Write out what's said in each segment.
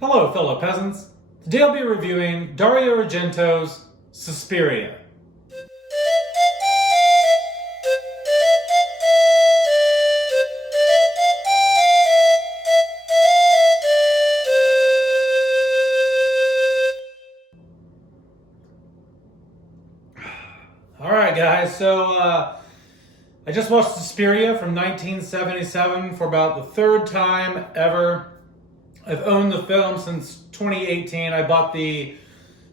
Hello, fellow peasants. Today I'll be reviewing Dario Argento's Suspiria. Alright guys, I just watched Suspiria from 1977 for about the third time ever. I've owned the film since 2018. I bought the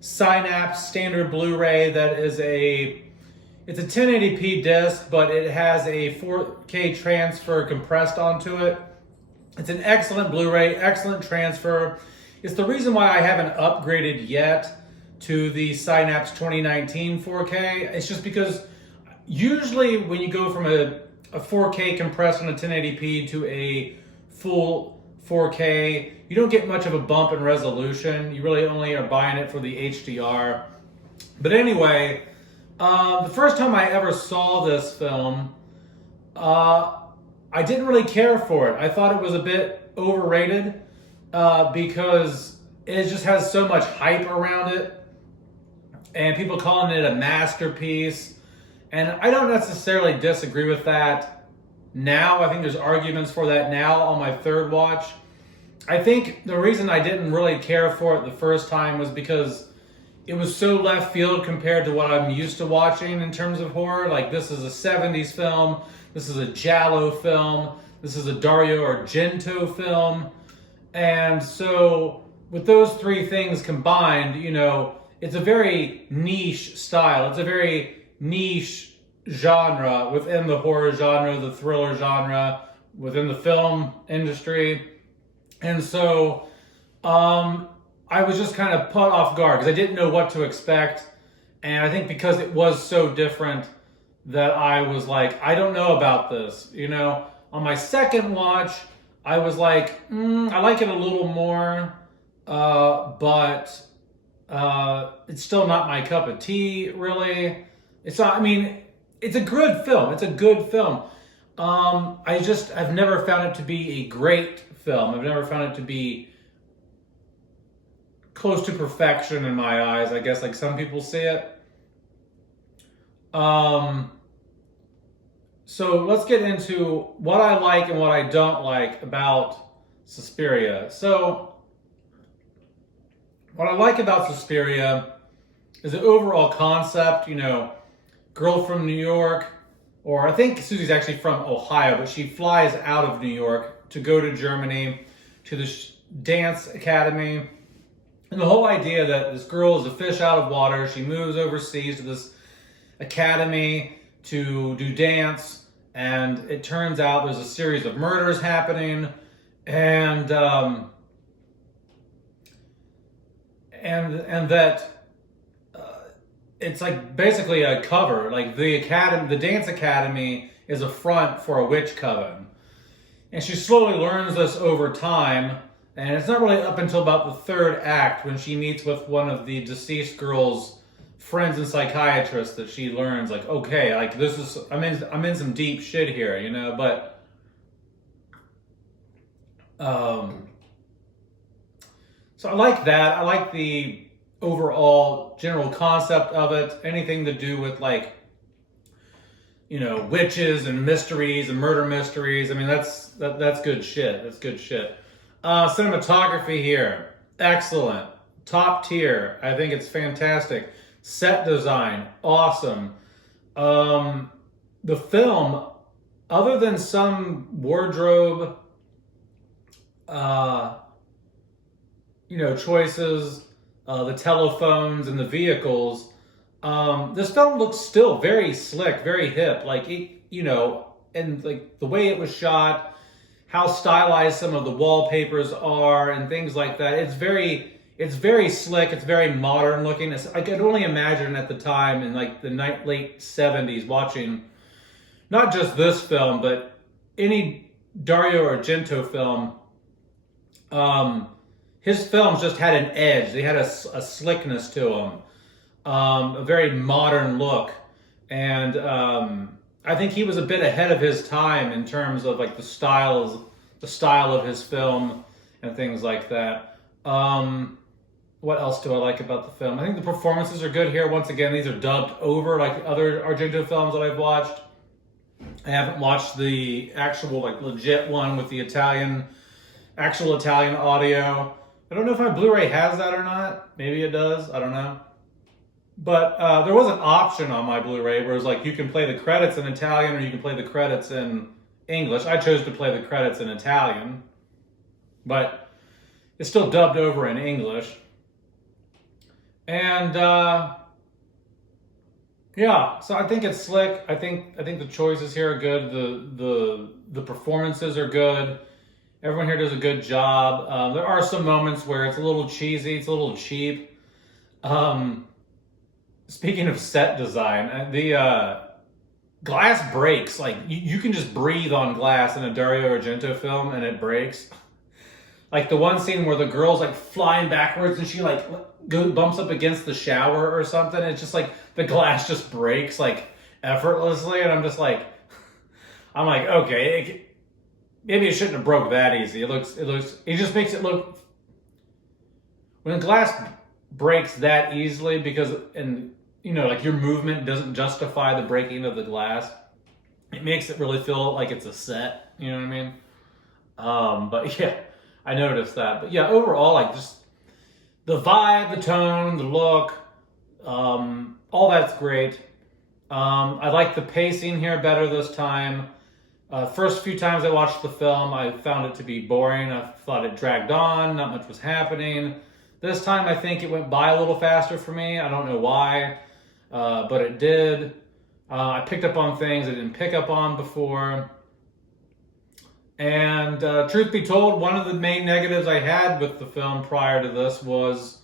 Synapse standard Blu-ray that is it's a 1080p disc, but it has a 4K transfer compressed onto it. It's an excellent Blu-ray, excellent transfer. It's the reason why I haven't upgraded yet to the Synapse 2019 4K. It's just because usually when you go from a 4K compressed on a 1080p to a full 4K, you don't get much of a bump in resolution. You really only are buying it for the HDR. But anyway, the first time I ever saw this film, I didn't really care for it. I thought it was a bit overrated because it just has so much hype around it and people calling it a masterpiece. And I don't necessarily disagree with that now. I think there's arguments for that now on my third watch. I think the reason I didn't really care for it the first time was because it was so left field compared to what I'm used to watching in terms of horror. Like, this is a 70s film, this is a Giallo film, this is a Dario Argento film. And so with those three things combined, you know, it's a very niche style. It's a very niche genre within the horror genre, the thriller genre, within the film industry. And so I was just kind of put off guard because I didn't know what to expect. And I think because it was so different that I was like, I don't know about this. You know, on my second watch, I was like, I like it a little more, but it's still not my cup of tea, really. It's not, I mean, it's a good film. It's a good film. I've never found it to be a great film. I've never found it to be close to perfection in my eyes, I guess, like some people see it. So let's get into what I like and what I don't like about Suspiria. So what I like about Suspiria is the overall concept, you know, girl from New York, or I think Susie's actually from Ohio, but she flies out of New York to go to Germany, to the dance academy. And the whole idea that this girl is a fish out of water, she moves overseas to this academy to do dance, and it turns out there's a series of murders happening, and that it's like basically a cover. Like the dance academy is a front for a witch coven. And she slowly learns this over time, and it's not really up until about the third act when she meets with one of the deceased girl's friends and psychiatrists that she learns, like, okay, like I'm in some deep shit here, you know. But so I like that. I like the overall general concept of it. Anything to do with, like, you know, witches and mysteries and murder mysteries. I mean, that's good shit. That's good shit. Cinematography here, excellent, top tier. I think it's fantastic. Set design, awesome. The film, other than some wardrobe, choices, the telephones and the vehicles, this film looks still very slick, very hip. Like, and like the way it was shot, how stylized some of the wallpapers are and things like that. It's very slick. It's very modern looking. I could only imagine at the time in like the late 70s watching not just this film, but any Dario Argento film. His films just had an edge. They had a slickness to them, a very modern look. And I think he was a bit ahead of his time in terms of like the style of his film and things like that. What else do I like about the film? I think the performances are good here. Once again, these are dubbed over like other Argento films that I've watched. I haven't watched the actual like legit one with the actual Italian audio. I don't know if my Blu-ray has that or not. Maybe it does. I don't know. But there was an option on my Blu-ray where it was like you can play the credits in Italian or you can play the credits in English. I chose to play the credits in Italian, but it's still dubbed over in English. And yeah, so I think it's slick. I think the choices here are good. The performances are good. Everyone here does a good job. There are some moments where it's a little cheesy. It's a little cheap. Speaking of set design, the glass breaks. Like you can just breathe on glass in a Dario Argento film, and it breaks. Like the one scene where the girl's like flying backwards and she like bumps up against the shower or something. It's just like the glass just breaks like effortlessly, and I'm like, okay, maybe it shouldn't have broke that easy. It just makes it look, when the glass breaks that easily like your movement doesn't justify the breaking of the glass, it makes it really feel like it's a set. You know what I mean? But yeah, I noticed that. But yeah, overall, like just the vibe, the tone, the look, all that's great. I like the pacing here better this time. First few times I watched the film, I found it to be boring. I thought it dragged on, not much was happening. This time I think it went by a little faster for me. I don't know why, but it did. I picked up on things I didn't pick up on before. And truth be told, one of the main negatives I had with the film prior to this was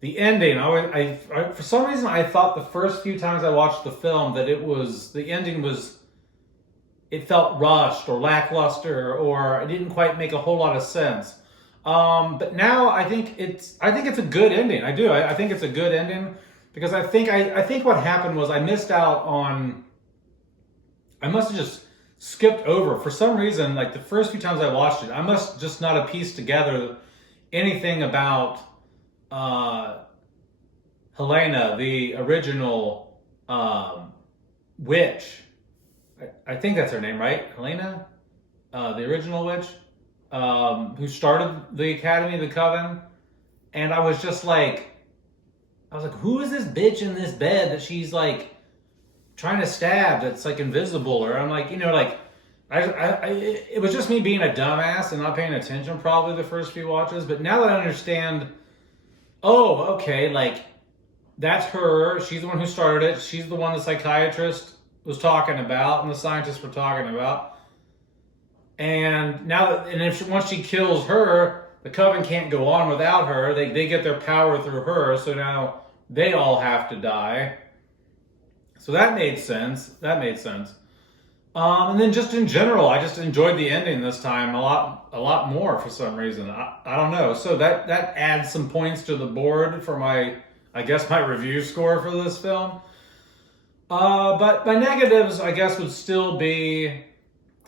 the ending. I for some reason I thought the first few times I watched the film that the ending it felt rushed or lackluster, or it didn't quite make a whole lot of sense. But now I think it's a good ending. I do. I think it's a good ending because I think what happened was I missed out on. I must have just skipped over for some reason. Like the first few times I watched it, I must just not have pieced together anything about Helena, the original witch. I think that's her name, right? Helena, the original witch, who started the Academy, the Coven. And I was like, who is this bitch in this bed that she's like trying to stab? That's like invisible, or I'm like, it was just me being a dumbass and not paying attention probably the first few watches. But now that I understand, oh, okay, like that's her. She's the one who started it. She's the one the psychiatrist was talking about and the scientists were talking about. And once she kills her, the Coven can't go on without her. They get their power through her, so now they all have to die. So that made sense. And then just in general, I just enjoyed the ending this time a lot more for some reason. I don't know. So that adds some points to the board for my review score for this film. But my negatives, I guess, would still be,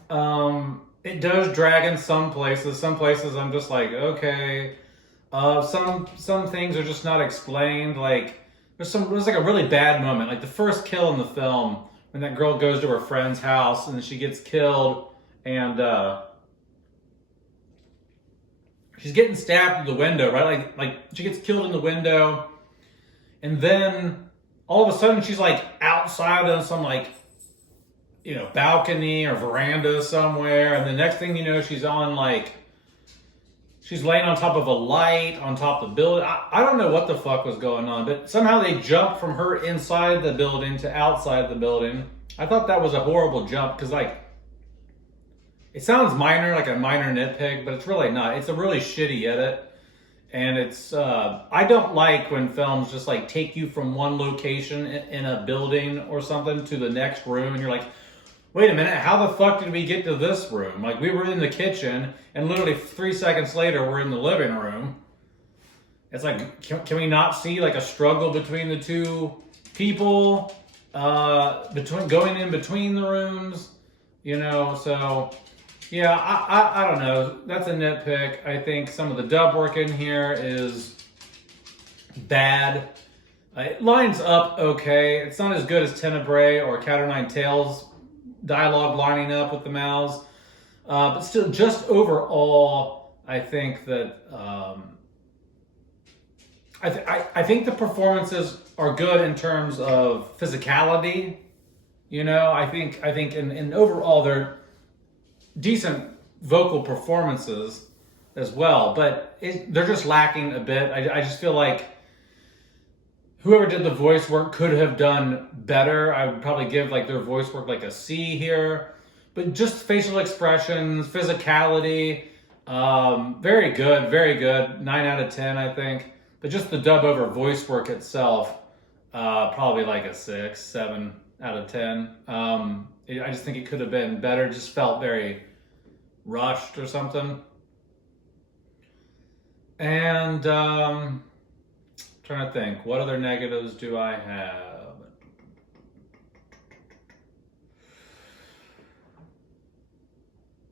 it does drag in some places. Some places I'm just like, okay. Some things are just not explained. Like there's like a really bad moment. Like the first kill in the film, when that girl goes to her friend's house and she gets killed, and she's getting stabbed through the window, right? Like she gets killed in the window, and then all of a sudden she's like outside on some like, balcony or veranda somewhere, and the next thing you know, she's laying on top of a light on top of the building. I don't know what the fuck was going on, but somehow they jumped from her inside the building to outside the building. I thought that was a horrible jump because it sounds minor, like a minor nitpick, but it's really not. It's a really shitty edit. And I don't like when films just like take you from one location in a building or something to the next room, and you're like, wait a minute, how the fuck did we get to this room? Like we were in the kitchen, and literally 3 seconds later we're in the living room. It's like, can we not see like a struggle between the two people, going in between the rooms? So Yeah, I don't know. That's a nitpick. I think some of the dub work in here is bad. It lines up okay. It's not as good as Tenebrae or Cat o' Nine Tails dialogue lining up with the mouths. But still, just overall, I think that I think the performances are good in terms of physicality. You know, I think in overall they're decent vocal performances as well, but they're just lacking a bit. I just feel like whoever did the voice work could have done better. I would probably give like their voice work like a C here. But just facial expressions, physicality, very good, very good. 9 out of 10, I think. But just the dub over voice work itself, probably like a 6, 7 out of 10. I just think it could have been better. It just felt very rushed or something. And trying to think, what other negatives do I have?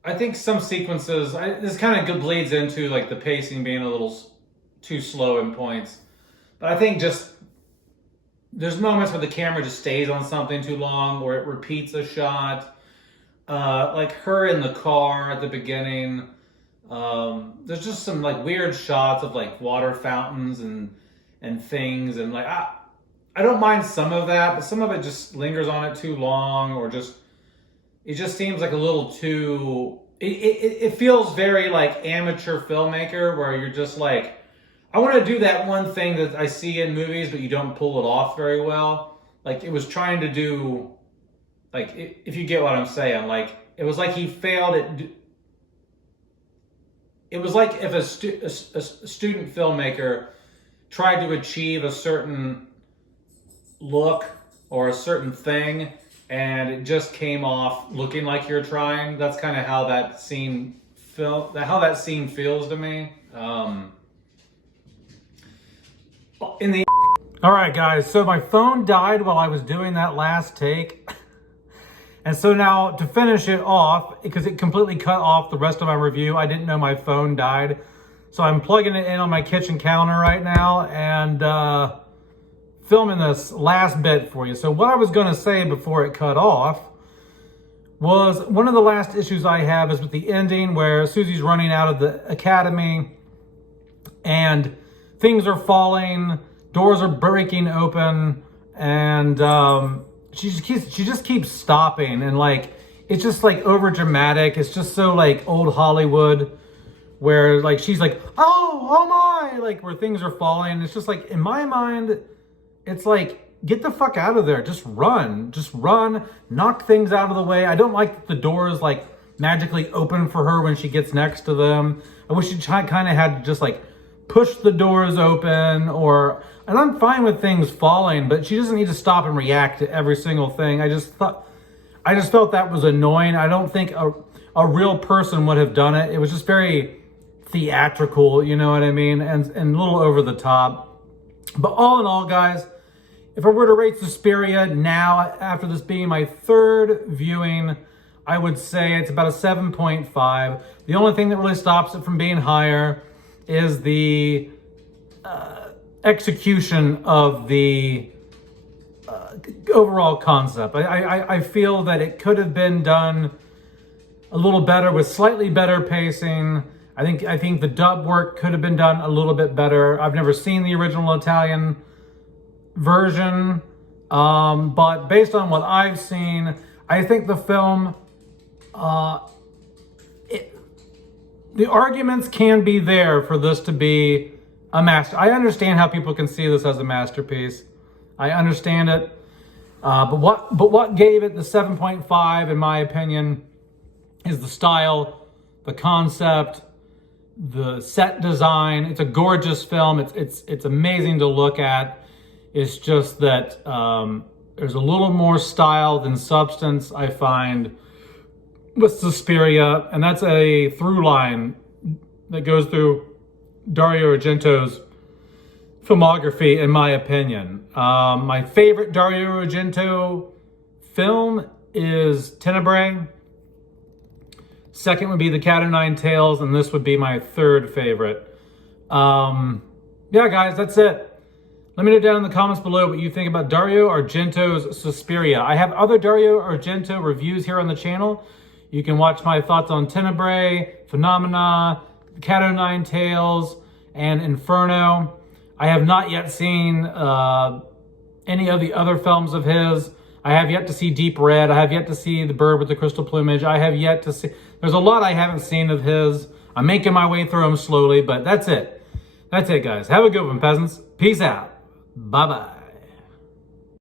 I think some sequences, this kind of bleeds into like the pacing being a little too slow in points. But I think just there's moments where the camera just stays on something too long, or it repeats a shot. Like her in the car at the beginning. There's just some like weird shots of like water fountains and things, and like I don't mind some of that, but some of it just lingers on it too long, or just it just seems like a little too. It feels very like amateur filmmaker, where you're just like, I want to do that one thing that I see in movies, but you don't pull it off very well. Like it was trying to do, like if you get what I'm saying, like it was like he failed at. It was like if a student filmmaker tried to achieve a certain look or a certain thing, and it just came off looking like you're trying. That's kind of how that scene feels to me. All right, guys. So my phone died while I was doing that last take. And so now to finish it off, because it completely cut off the rest of my review, I didn't know my phone died. So I'm plugging it in on my kitchen counter right now and filming this last bit for you. So what I was going to say before it cut off was one of the last issues I have is with the ending where Susie's running out of the academy and things are falling, doors are breaking open, and she just keeps stopping, and like it's just like over dramatic. It's just so like old Hollywood, where like she's like, oh my, like where things are falling. It's just like in my mind, it's like, get the fuck out of there. Just run, knock things out of the way. I don't like that the doors like magically open for her when she gets next to them. I wish she kind of had to just like push the doors open, and I'm fine with things falling, but she doesn't need to stop and react to every single thing. I just felt that was annoying. I don't think a real person would have done it. It was just very theatrical, you know what I mean? And a little over the top. But all in all, guys, if I were to rate Suspiria now, after this being my third viewing, I would say it's about a 7.5. The only thing that really stops it from being higher is the execution of the overall concept. I feel that it could have been done a little better with slightly better pacing. I think the dub work could have been done a little bit better. I've never seen the original Italian version, but based on what I've seen, I think the film, the arguments can be there for this to be a master. I understand how people can see this as a masterpiece. I understand it. But what gave it the 7.5, in my opinion, is the style, the concept, the set design. It's a gorgeous film. It's amazing to look at. It's just that there's a little more style than substance, I find, with Suspiria, and that's a through line that goes through Dario Argento's filmography, in my opinion. My favorite Dario Argento film is Tenebrae. Second would be The Cat o' Nine Tails, and this would be my third favorite. Yeah, guys, that's it. Let me know down in the comments below what you think about Dario Argento's Suspiria. I have other Dario Argento reviews here on the channel. You can watch my thoughts on Tenebrae, Phenomena, The Cat o' Nine Tails, and Inferno. I have not yet seen any of the other films of his. I have yet to see Deep Red. I have yet to see The Bird with the Crystal Plumage. I have yet to see... There's a lot I haven't seen of his. I'm making my way through them slowly, but that's it. That's it, guys. Have a good one, peasants. Peace out. Bye-bye.